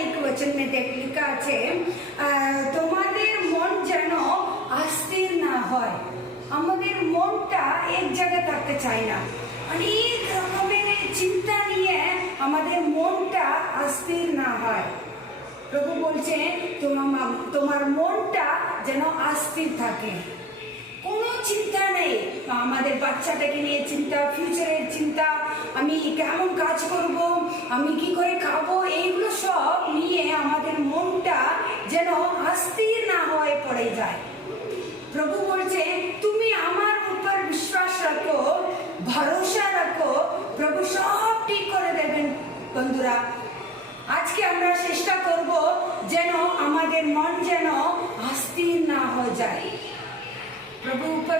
एक वचन में लिखा আছে তোমাদের মন যেন অস্থির না হয়। আমাদের মনটা এক জায়গায় থাকতে চায় না, অনেক রকমের চিন্তা নিয়ে আমাদের মনটা অস্থির না হয়। প্রভু বলছেন তোমার মনটা যেন অস্থির থাকে, কোনো চিন্তা নেই। আমাদের বাচ্চাটাকে নিয়ে চিন্তা, ফিউচারের চিন্তা, আমি কেমন কাজ করব, আমি কি করে খাবো, এইগুলো সব নিয়ে আমাদের মনটা যেন অস্থির না হয়ে পড়ে যায়। প্রভু বলছে তুমি আমার উপর বিশ্বাস রাখো, ভরসা রাখো, প্রভু সব ঠিক করে দেবেন। বন্ধুরা, আজকে আমরা চেষ্টা করব যেন আমাদের মন যেন অস্থির না হয়ে যায়। প্রভু উপর